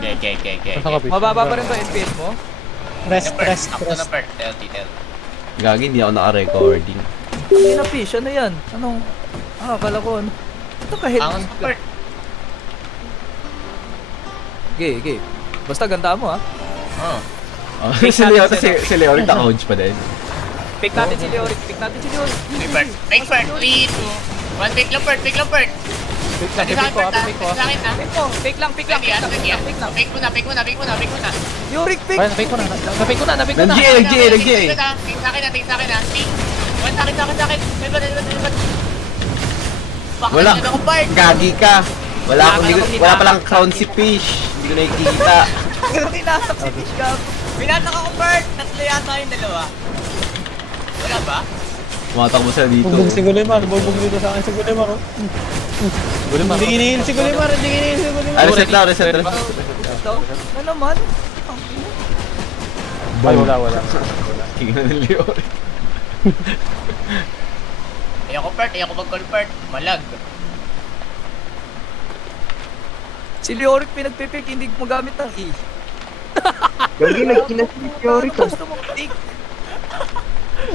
Okay. Mababa pa rin ba FPS mo? Rest. Ako na part. Tell. Gagi, hindi ako naka-recording. Hindi na fish, ano yan? Anong... akala ko ano. Ito kahit... Angas na part. Okay. Basta ganda mo ha. Oh. Oh, si Leoric naka-hodge pa din. Pick natin si Leoric. Make part. 3, 2, 1. Pick lang part. Pick ko. Pick lang. Pick muna. Leoric, pick! Ayun, na-fake ko na. Nag-GA. Tingin sa akin na. One sa akin. May ba? Wala. Bakit ako part? Gagi ka. Wala palang crown si Fish. Hindi ko nakikita. Tinasak si fish ka. Binatak ako part. Tatlo yata yung dalawa. Wala ba? Tumatakbo sila dito. Bugbog si Gulimar. Bugbog dito sa akin si Gulimar. Hindi ginihil si Gulimar. Reset lang. Ito? Ano naman? Ay, wala. Tingnan ng Leoric. Ayoko mag-call part. Malag. Si Leoric pinagpipick, hindi magamit ng E. Gagi, nagkinas si Leoric. Gusto mo pick?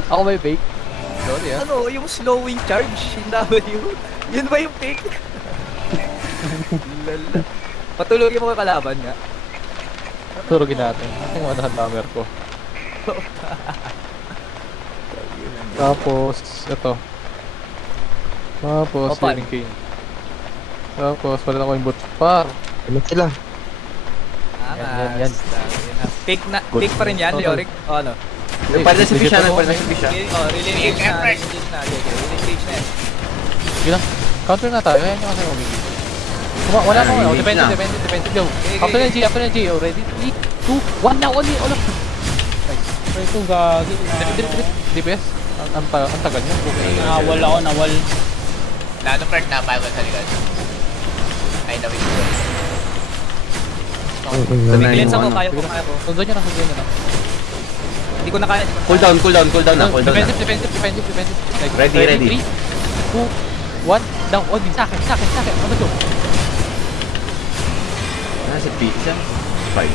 Ako may fake. Sorry Ano, yung slowing charge, yung W. Yun ba yung pick? Lala. Patulogin mo ka kalaban nga. Turugin natin. Ating 100 hammer ko. Tapos, ito. Tapos, Opan. healing cane. Tapos, wala na ko yung boot par. Ano sila? Yan. Pick pa rin yan, Leoric. O ano? Nagpala na si Fish. Release na. Release na yan. Yun lang. Counter na tayo. Ayan yung kasi umigil. Wala mo. Release Depende. Go. After ng G. Ready? 3, 2, 1 now. Only. All of. Nice. Ito gagi. DPS. Ang tagal niya. Nawal. Lalo part na pa sa likod. Ay, nawin ko. Cleanse ako, kaya ko. Sundan niya na. Hindi ko na kaya. Cool down na. Defensive. Ready. 3, 2, 1, down. Only. Sa akin. Ano to? Si Fish. Fight.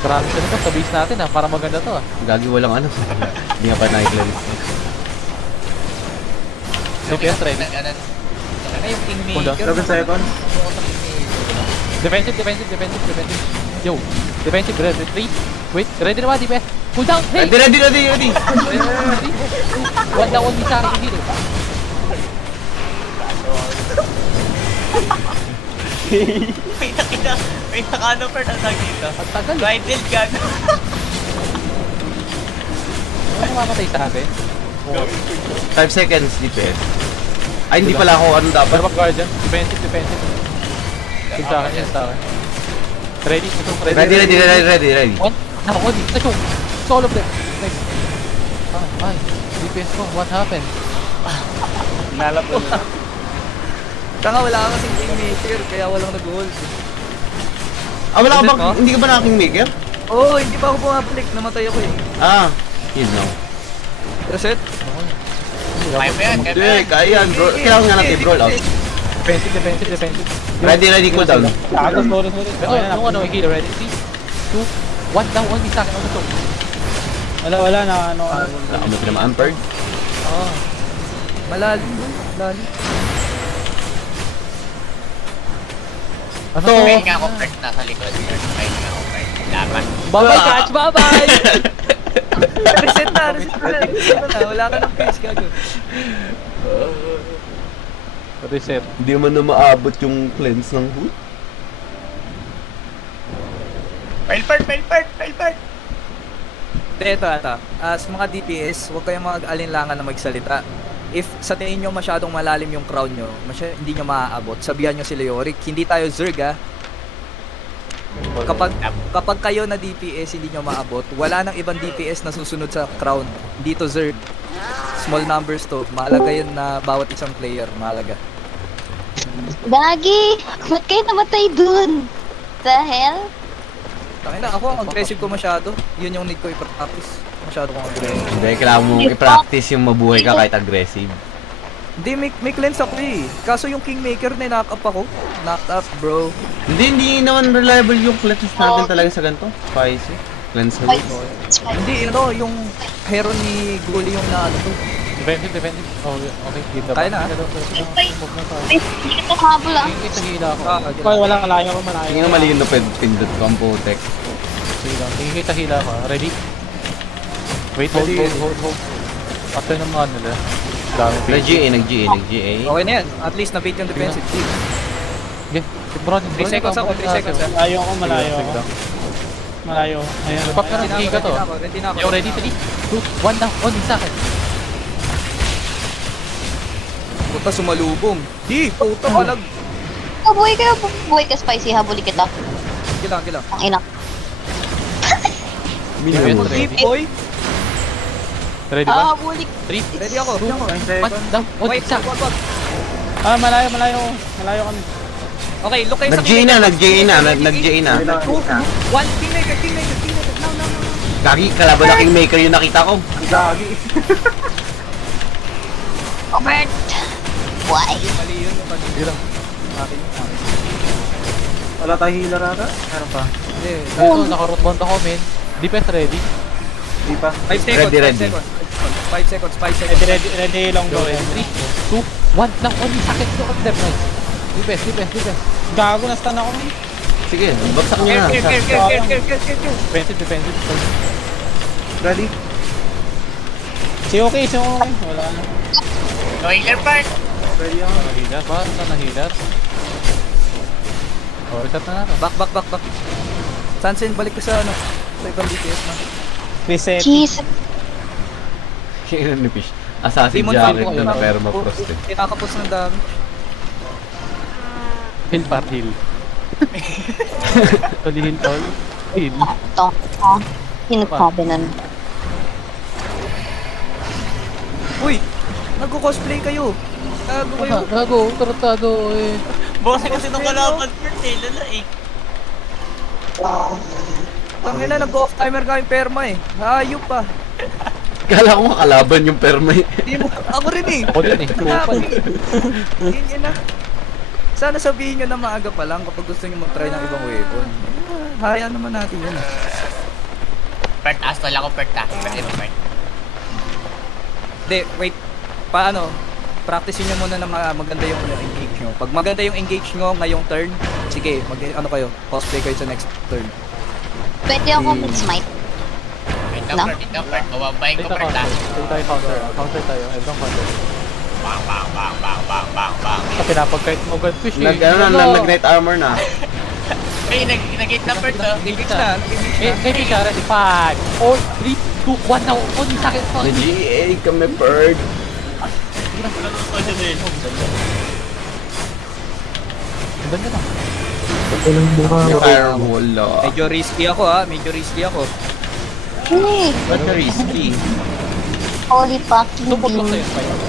Grabe siya nito. Sa base natin para maganda to Gagi, walang ano. Hindi nga pa nakiklarito. DPS ready. Ano yung Cooldown. kingmaker? 7 seconds. Defensive. Yo. Defensive. Ready. 3. Wait. Ready na ba, DPS? Cool down. Hey. Ready. 1 down. Only sa akin. Hindi. May nakano part ang tag dito. Ang tagal. Blinded gun. Ano mamatay sa atin? 5 seconds DPS. Ay, hindi pala ako ano dapat. Pero guardian. Defensive. Cool sa akin. Yes, sa akin. Ready. Ready. 1. Now, only. Ito. All of them. Nice. Ay. DPS ko. What happened? Nalapon. Tanga, wala ka kasing kingmaker, kaya walang nag-hold. Wala ka Reset ba? mo? Hindi ka ba naka-kingmaker? Oo, hindi pa ako bumabalik. Namatay ako eh. Yun lang. Reset? Kaya pa yan. Hindi, kaya yan bro. Kailangan nga natin roll out. Defensive. Ready, cool down. Tapos, sorry. Pero, yung ano, heal. Ready? 3, 2, 1 down. Only sa akin. Ano to? Wala na ano. Nakamot na ma-ampered. Malalim. Ano To. to? Kaya nga ako part nasa likod. Dapat. Bye-bye, catch! Bye-bye! Reset na. Wala ka ng face, gago. Reset. Hindi man na maabot yung cleanse ng hood. File part. Ito. Sa mga DPS, huwag kayong mag-alinlangan na magsalita. If sa tingin nyo masyadong malalim yung crown nyo, hindi nyo maaabot, sabihan nyo si Leoric, hindi tayo Zerg Kapag kayo na DPS hindi nyo maabot, wala nang ibang DPS na susunod sa crown. Dito Zerg. Small numbers to. Mahalaga yun na bawat isang player. Mahalaga. Gagi! Ba't kayo namatay dun? The hell? Tangina, ako ang aggressive ko masyado. Yun yung need ko i-practice. Masyado kong aggressive. Hindi, kailangan mo i-practice yung mabuhay ka kahit aggressive. Hindi, may cleanse ako eh. Kaso yung Kingmaker na knock up ako. Knock up, bro. Hindi naman reliable yung clutches natin talaga sa ganito. Spicy. Cleanse Spike. mo. Spike. Hindi, yung hero ni Gully yung na ano to. Defensive. Oh, okay. Ganda Kaya na, ah. Move na tayo. Hindi kita habol ah. Tingin hila ako. Okay, wala, malayo ko, malayo. Hindi nga mali yung pindot ko ang putek. Sige lang. Tingin hila ako. Ready? Wait, hold. After ng mga nila. Dami Nag-GA. Okay na yan. At least na-bait yung defensive team. Okay. Bro, 3 seconds ako, 3 seconds. Malayo ako, malayo ako. Malayo. Ayan. Pop ka ng giga to. Ready na ako. Yo, ready? 3, 2, 1 na. On sa akin. Puta, sumalubong. Di, puta, malag. Buhay ka, Spicy. Habulin kita. Gilang. Ang ina. Di, boy. Ready ba? Habulin. 3, Ready ako. 1, down. On Wait, sa wag. Malayo. Malayo kami. Okay, look kayo sa Nag-GA na. 2, 1, Kingmaker. No. Gagi, kalaban na Kingmaker yung nakita ko. Robert. Why? Mali yun. Akin. Wala tayo healer ata? Meron pa. Hindi. Ito, naka-rootbound ako, men. Defense ready. Di pa. 5 seconds. Ready. 5 seconds. Ready long Yo, go. ready? 3, 2, 1 lang. On sa akin. Look at them, nice. Defense. Gago, na-stun ako. Sige, bagsak niya na. Care. Defensive. Ready? Si okay. Wala na. No healer part. Ready ako. Nahilat ba? Saan nahilat? Oh, reset na natin. Back. Sansin, balik ko sa ano. Sa ibang DPS na. Reset. Jesus. Kailan ni Fish? Assassin Demon jacket Falcon. na pero ma-frost eh. Kinakapos ng dami. Heal par heal. Tuli heal tol. Heal. Ito. Hinagsabi na. Uy! Nagko-cosplay kayo. Tago kayo. Gago, tarantado eh. Bose kasi nung kalaban first eh. Lala eh. Tangina, nag-off timer kami perma eh. Hayop pa. Kala ko makalaban yung perma eh. Di mo, ako rin eh. Ako din eh. Hinapan eh. Yun na. Sana sabihin nyo na maaga pa lang kapag gusto nyo mag-try ng ibang weapon. Hayaan naman natin yun eh. Part Astol ako, part Taki. Pwede mo, part. Hindi, wait. Paano? Practicein nyo muna na maganda yung engage nyo. Pag maganda yung engage nyo ngayong turn, sige, ano kayo, cosplay kayo sa next turn. Pwede ako mag-smite. Wait lang, part. Mawabayin ko, part Taki. Tayo counter. Counter tayo. Everyone counter. Bang. Sa pinapag-kite mo God fish eh. Nag-night armor na. Ay, nag-gate na part to. Engage na. Kay fish ah. Ready? 5, 4, 3, 2, 1 now. On sa akin. Nag-GA kami bird. Ganda na. Walang buka. Firewall law. Medyo risky ako ha, Hey, What's risky? holy fucking Support ko sa'yo. bean. Spike.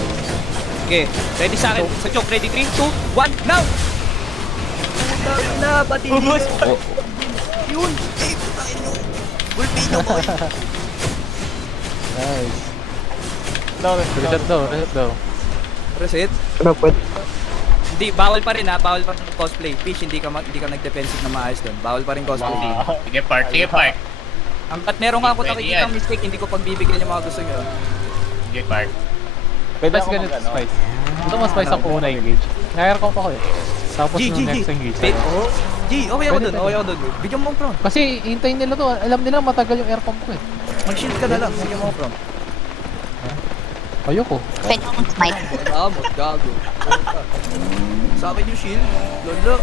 Okay, ready sa akin. Sa choke, ready 3, 2, 1, now! Putang na, pati Oh, yun! Eh, putangin nyo! Volcano boy! Nice. Reset daw. Reset? Ano, pwede? Hindi, bawal pa rin ha, bawal pa rin cosplay. Fish, hindi ka nag-defensive na maayos doon. Bawal pa rin cosplay. Sige, part. Hanggat meron nga ako Pwede nakikita yan. mistake, hindi ko pagbibigyan yung mga gusto nyo. Sige, part. Spice ganito, Spice. Ito mas Spice ako una engage. Nag-aircom pa ko eh. Tapos nung next engage. Wait, G, okay ako Pwede, dun, okay ako dun. Bigyan mo ang prompt. Kasi hintayin nila to. Alam nila matagal yung aircom ko eh. Mag-shield ka na lang, bigyan mo ang prompt. Ayoko. Pwede ako mag-smite. Damot, gago. Sa akin yung shield, lolo.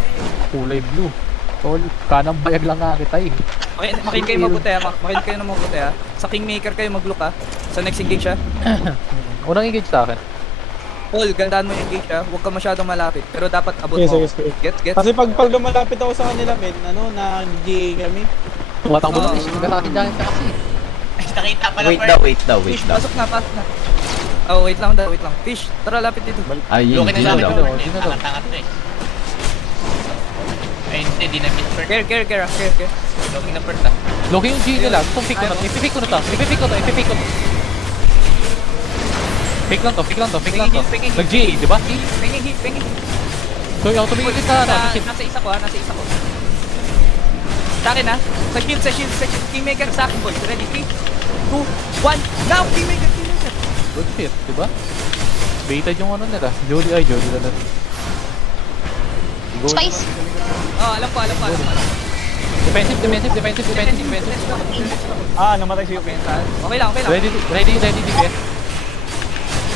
Kulay blue. Tol, kanang bayag lang nga kita eh. Makinig kayo mabuti ha, makinig kayo na mabuti ha. Sa Kingmaker kayo mag-look ha. Sa next engage ha. Unang engage sa akin. Paul, gandaan mo yung engage ha. Huwag ka masyadong malapit. Pero dapat abot Yes, mo. yes, yes. Get? Kasi pag lumalapit ako sa kanila, men, nag-GA kami. Tumatakbo na fish. Nagkatakin dyan ka kasi. Ay, nakita pala, wait daw. Fish, pasok na. Oh, wait lang. Fish, tara lapit dito. Ayun, Loki na yun sa akin, daw. part. Yun na daw. Tangat to eh. Ay, hindi na miss part. Care. Loki na part ah. Loki yung G nila. Itong pick ko na to. Ipipick ko na to. Fake lang to. Faking hit. Nag-GA, di ba? Pinging hit. So, yung tumingin ka na. Nasa isa ko. Sa akin ha. Sa shield. Kingmaker sa akin, boys. Ready? 3, 2, 1. Now, Kingmaker. Good shit, di ba? Baited yung ano nila. Jody na nila. Spice. Oh, alam ko. Defensive. Namatay si Yuki. Okay lang. Ready, DPS.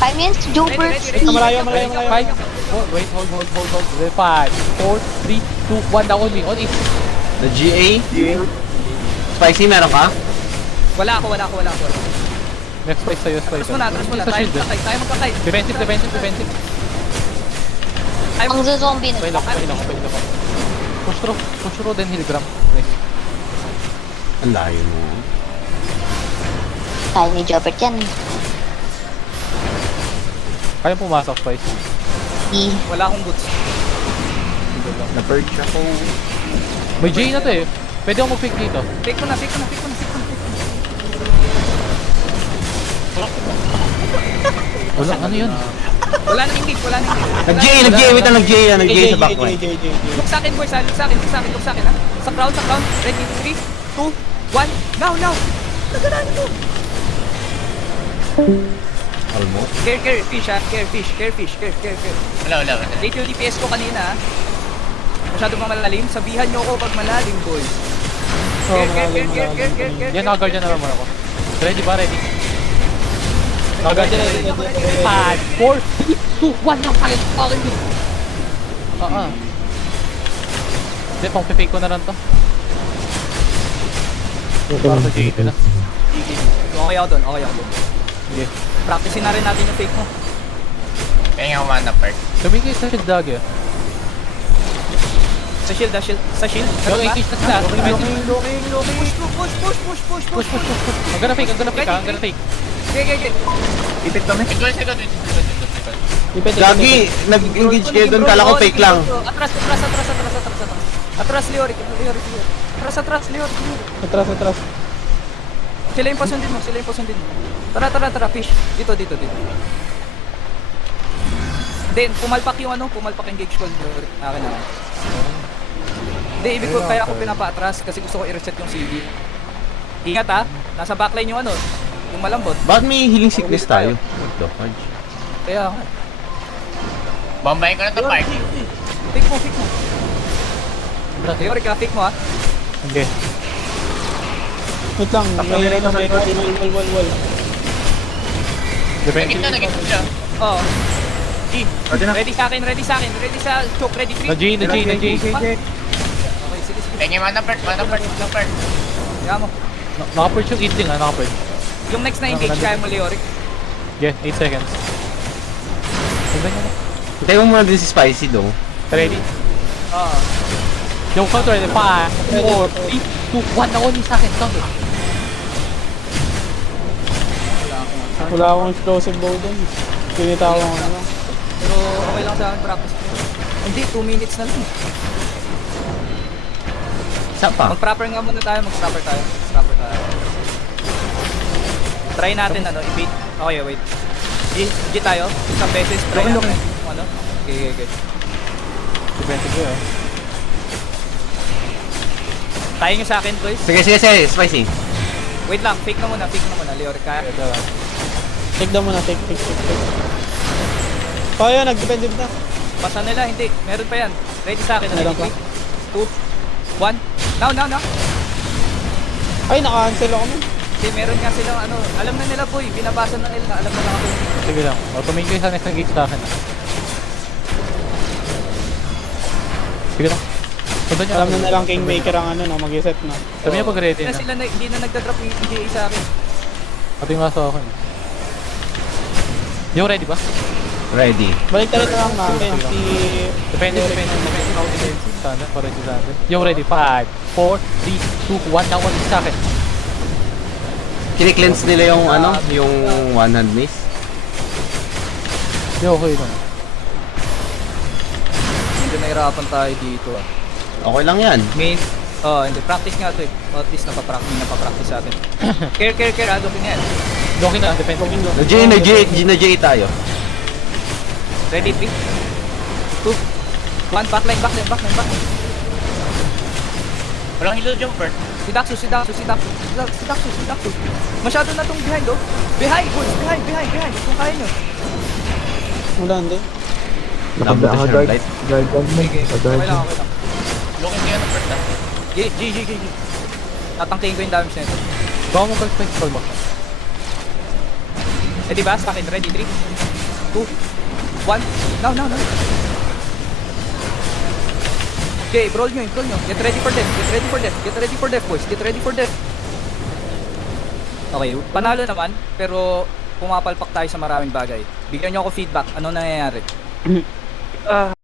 5 minutes, Jobert. Ready. Malayo. 5, 4, wait, hold. 5, 4, 3, 2, 1, now on me. On it. The GA? Spicy, meron ka? Wala ako. Next place sa'yo, Atras mo na. Sa shield. Tayo magkakay. Defensive. Ang zombie na. Okay lang. Push through, then heal gram. Nice. Ang layo mo. Kaya ni Jobert yan. Kaya pumasok, Spice. Wala akong boots. Na-perch ako. May J na to eh. Pwede ako mag-pick dito. Fake mo na. Wala, ano yun? Wala nang engage. Nag-GA, wait lang, nag-GA yan, nag-GA sa backline. Look sa akin, boys. Look sa akin ha. Sa crowd. Ready? 3, 2, 1. Now. Naganahan ito. Almost. Care fish ha. Care fish. Wala. Late yung DPS ko kanina ha. Masyado bang malalim? Sabihan nyo ako pag malalim, boys. Care. Yan, naka-guardian na naman ako. Ready ba? Ready? Naka-guardian na. 5, 4, 3, 2, 1, now kaya. Hindi, pang-fake ko na lang to. Para sa J na. Okay ako doon. Sige. Practicein na rin natin yung fake mo. Kaya nga umana perk. Tumingin sa shield dog eh. Sa shield. Yung engage na sila. Push. I'm gonna fake. Okay. Ipit kami. Ikot. Gagi, nag-engage kayo doon, kala ko fake lang. Atras, Leoric. Atras. Atras. Sila yung pasundin mo. Tara, fish. Dito. Then, pumalpak yung engage call. Akin na. Hindi, ibig ko kaya ako pinapa-atras kasi gusto ko i-reset yung CD. Ingat ha, nasa backline yung yung malambot. Bakit may healing sickness tayo? What the fudge? Kaya, Bombayin ko na to park. fake mo. Leoric ha, fake mo ha. Okay. Wait lang. May wall. Nagit mo siya. Oo. Pwede na. Ready sa akin. Ready sa choke. Ready 3. Na J. Okay, sige. Kaya nga mana perk. Kaya mo. Naka-perch yung eating naka-perch. Yung next na engage, kaya mo Leoric. Yeah, 8 seconds. Tignan nyo na. Hintay mo muna din si Spicy though. Ready? Oo. Yung counter, 5, 4, 3, 2, 1 na only sa akin. Counter. Wala akong explosive bow dun. Pinita ko ano. Pero okay lang sa akin practice. Hindi, 2 minutes na lang. Isa pa. Mag-proper nga muna tayo, mag-proper tayo. Try natin i-bait. Okay, wait. G tayo, isang beses. Try natin. Okay. Depende ko eh. Tayo nyo sa akin, boys. Sige, Spicy. Wait lang, fake na muna, Leoric. Kaya. Take down muna, take. Kaya, nag-defensive na. Pasa nila, hindi. Meron pa yan. Ready sa akin. Meron pa. 2, 1. Now. Ay, naka-cancel ako nun. Hindi, meron nga silang alam na nila, boy. Binabasa na nila. Alam na lang ako. Sige lang. Tumingin ko sa next engage sa akin. Sige lang. Punta nyo. Alam na nilang Kingmaker ang mag-reset na. Sabi niya pag ready na. Hindi na nagda-drop yung EGA sa akin. Pati yung sa akin. Yung ready ba? Ready. Balik tayo lang natin. Depende how defensive. Sana, para si Sander. Yung ready. 5, 4, 3, 2, 1 na 1 sa akin. Kini-cleanse nila yung yung one hand miss. Yo, okay lang. Hindi nahirapan tayo dito. Okay lang yan. Hindi. Practice nga ito eh. At least napapractice sa atin. Care. Adopin yan. Loki na, defend. Na-J tayo. Ready, 3, 2, 1, backline. Walang hilo jumper. Si Daxus. Masyado na tong behind, oh. Behind, boys. Behind. Kung kaya nyo. Wala, hindi. Double dash ng light. Okay lang. Looking kayo ng first ah. G. Tatangtingin ko yung damage nito. Baka mo mag-spike call mo. Eh, di ba? Sa akin. Ready, 3, 2, 1. Now. Okay, brawl nyo. Get ready for death, boys. Get ready for death. Okay, panalo naman, pero pumapalpak tayo sa maraming bagay. Bigyan nyo ako feedback. Ano nangyayari?